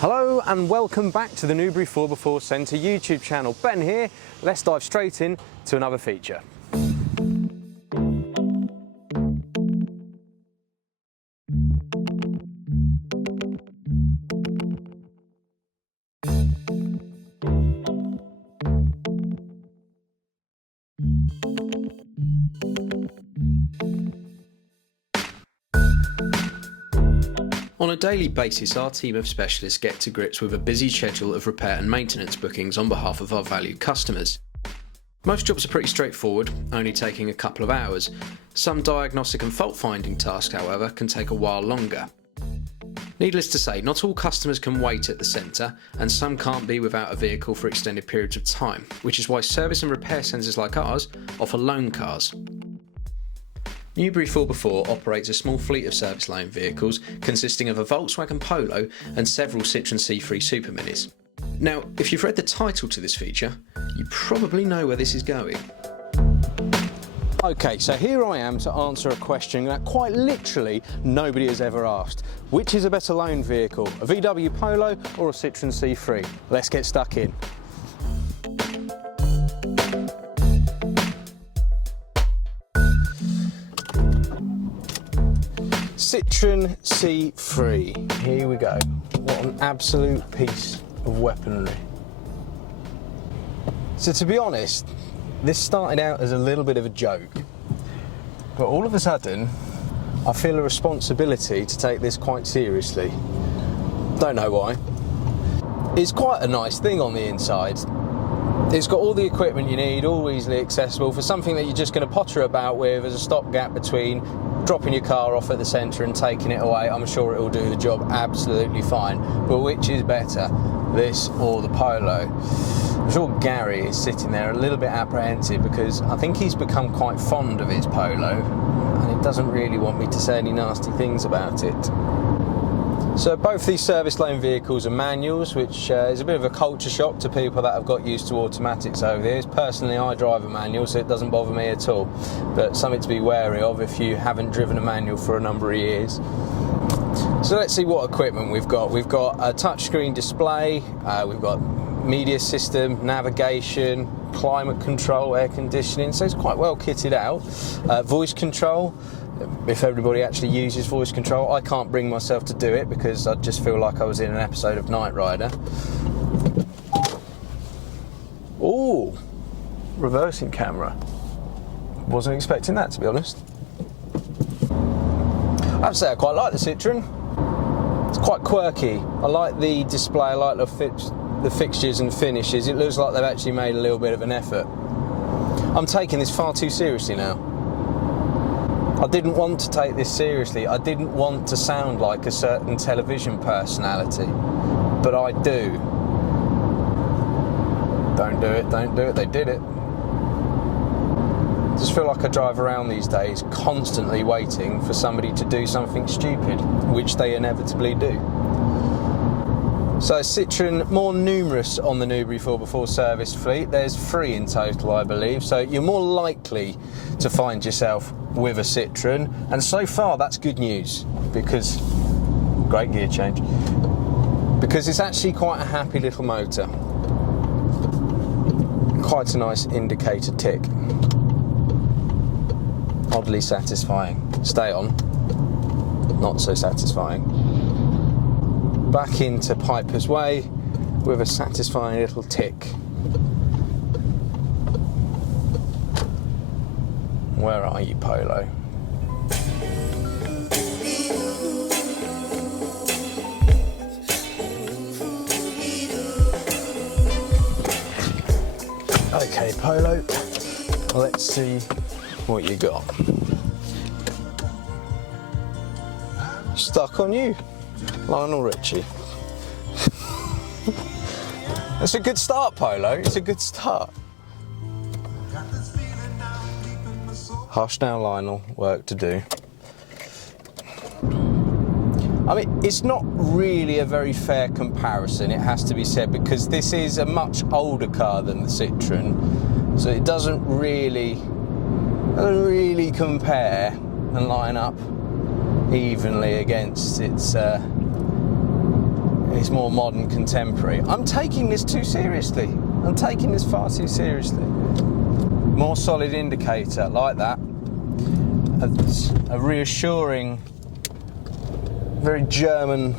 Hello and welcome back to the Newbury 4x4 Centre YouTube channel. Ben here. Let's dive straight in to another feature. On a daily basis, our team of specialists get to grips with a busy schedule of repair and maintenance bookings on behalf of our valued customers. Most jobs are pretty straightforward, only taking a couple of hours. Some diagnostic and fault-finding tasks, however, can take a while longer. Needless to say, not all customers can wait at the centre, and some can't be without a vehicle for extended periods of time, which is why service and repair centres like ours offer loan cars. Newbury 4x4 operates a small fleet of service loan vehicles consisting of a Volkswagen Polo and several Citroen C3 Super Minis. Now, if you've read the title to this feature, you probably know where this is going. Okay, so here I am to answer a question that quite literally nobody has ever asked. Which is a better loan vehicle, a VW Polo or a Citroen C3? Let's get stuck in. Citroen C3, here we go. What an absolute piece of weaponry. So to be honest, this started out as a little bit of a joke, but all of a sudden I feel a responsibility to take this quite seriously. Don't know why. It's quite a nice thing on the inside. It's got all the equipment you need, all easily accessible for something that you're just going to potter about with as a stopgap between dropping your car off at the centre and taking it away. I'm sure it will do the job absolutely fine. But which is better, this or the Polo? I'm sure Gary is sitting there a little bit apprehensive because I think he's become quite fond of his Polo and he doesn't really want me to say any nasty things about it. So both these service loan vehicles are manuals, which is a bit of a culture shock to people that have got used to automatics over the years. Personally, I drive a manual, so it doesn't bother me at all. But something to be wary of if you haven't driven a manual for a number of years. So let's see what equipment we've got. We've got a touchscreen display, we've got media system, navigation, climate control, air conditioning, so it's quite well kitted out. Voice control. If everybody actually uses voice control, I can't bring myself to do it because I just feel like I was in an episode of Knight Rider. Ooh, reversing camera. Wasn't expecting that, to be honest. I have to say I quite like the Citroen. It's quite quirky. I like the display, I like the fixtures and finishes. It looks like they've actually made a little bit of an effort. I'm taking this far too seriously now. I didn't want to take this seriously. I didn't want to sound like a certain television personality, but I do. Don't do it, don't do it, they did it. I just feel like I drive around these days constantly waiting for somebody to do something stupid, which they inevitably do. So Citroen, more numerous on the Newbury 4x4 service fleet. There's 3 in total, I believe, so you're more likely to find yourself with a Citroen, and so far that's good news because, great gear change, because it's actually quite a happy little motor. Quite a nice indicator tick. Oddly satisfying. Stay on. Not so satisfying. Back into Piper's Way with a satisfying little tick. Where are you, Polo? Okay, Polo, let's see what you got. Stuck on you, Lionel Richie. That's a good start, Polo. It's a good start. Hush now, Lionel. Work to do. I mean, it's not really a very fair comparison, it has to be said, because this is a much older car than the Citroen, so it doesn't really compare and line up evenly against its It's more modern, contemporary. I'm taking this too seriously. I'm taking this far too seriously. More solid indicator, like that. A reassuring, very German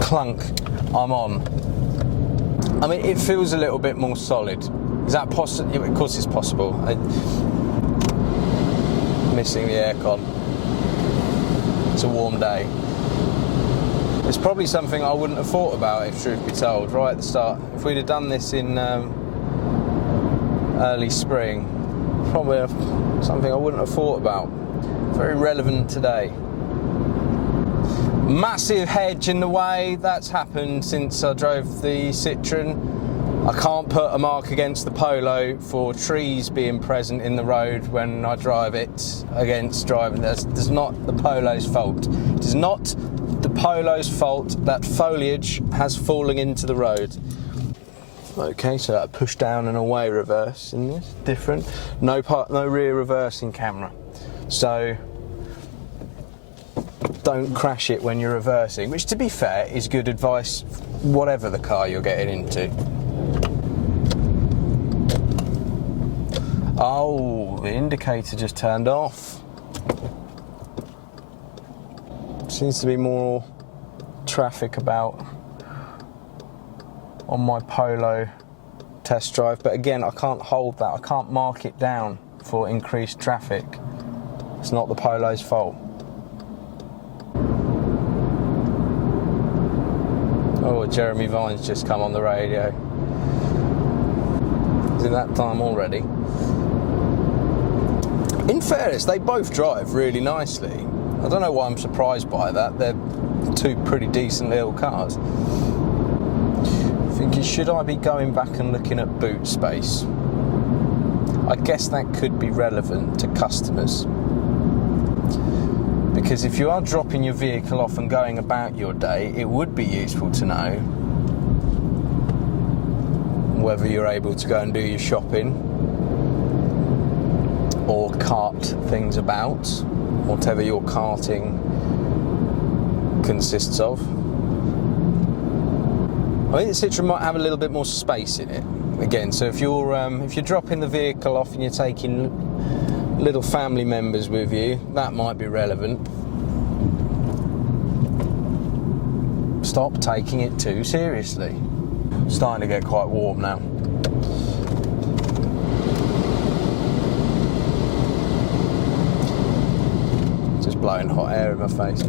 clunk I'm on. I mean, it feels a little bit more solid. Is that possible? Of course it's possible. Missing the aircon. It's a warm day. It's probably something I wouldn't have thought about, if truth be told, right at the start. If we'd have done this in early spring, probably something I wouldn't have thought about. Very relevant today. Massive hedge in the way. That's happened since I drove the Citroen. I can't put a mark against the Polo for trees being present in the road when I drive it against driving. That's not the Polo's fault. It is not the Polo's fault that foliage has fallen into the road. Okay, so that push down and away reverse in this, different. No rear reversing camera. So don't crash it when you're reversing, which to be fair is good advice whatever the car you're getting into. Oh, the indicator just turned off. Seems to be more traffic about on my Polo test drive, but again, I can't hold that. I can't mark it down for increased traffic. It's not the Polo's fault. Oh, Jeremy Vine's just come on the radio. Is it that time already? In fairness, they both drive really nicely. I don't know why I'm surprised by that. They're two pretty decent little cars. Thinking, should I be going back and looking at boot space? I guess that could be relevant to customers. Because if you are dropping your vehicle off and going about your day, it would be useful to know whether you're able to go and do your shopping or cart things about, whatever your carting consists of. I think the Citroen might have a little bit more space in it. Again, so if you're dropping the vehicle off and you're taking little family members with you, that might be relevant. Stop taking it too seriously. It's starting to get quite warm now. Just blowing hot air in my face.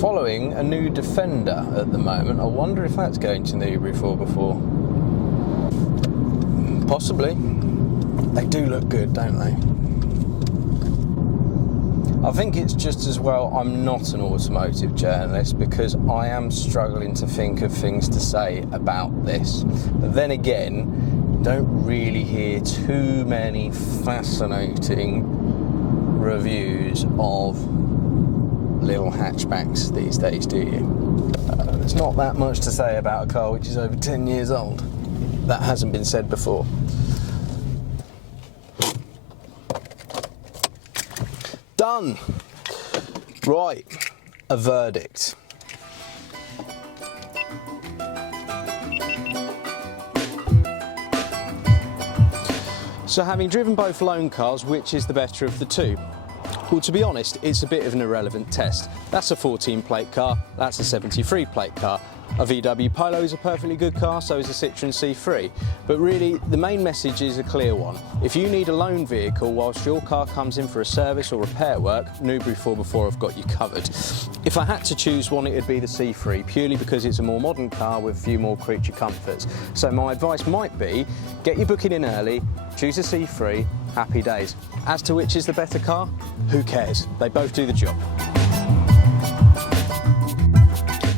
Following a new Defender at the moment. I wonder if that's going to Newbury 4x4. Possibly. They do look good, don't they? I think it's just as well I'm not an automotive journalist, because I am struggling to think of things to say about this. But then again, don't really hear too many fascinating reviews of little hatchbacks these days, do you? There's not that much to say about a car which is over 10 years old. That hasn't been said before. Done. Right, a verdict. So, having driven both loan cars, which is the better of the two? Well, to be honest, it's a bit of an irrelevant test. That's a 14 plate car, that's a 73 plate car. A VW Polo is a perfectly good car, so is a Citroen C3. But really, the main message is a clear one. If you need a loan vehicle whilst your car comes in for a service or repair work, Newbury 4x4 have got you covered. If I had to choose one, it would be the C3, purely because it's a more modern car with a few more creature comforts. So my advice might be, get your booking in early, choose a C3, happy days. As to which is the better car, who cares? They both do the job.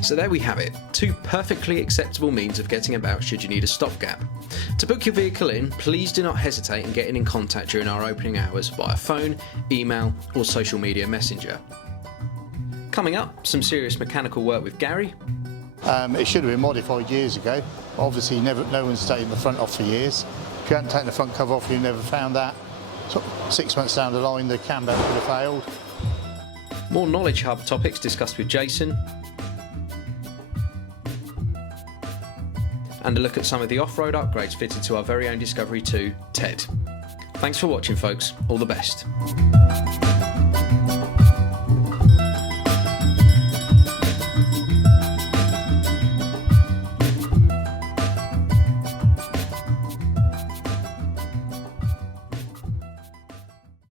So there we have it, two perfectly acceptable means of getting about should you need a stopgap. To book your vehicle in, please do not hesitate in getting in contact during our opening hours via phone, email or social media messenger. Coming up, some serious mechanical work with Gary. It should have been modified years ago. Obviously no one's taken the front off for years. If you hadn't taken the front cover off, you never found that. So 6 months down the line, the cam belt would have failed. More Knowledge Hub topics discussed with Jason. and a look at some of the off-road upgrades fitted to our very own Discovery 2 TED. Thanks for watching, folks. All the best.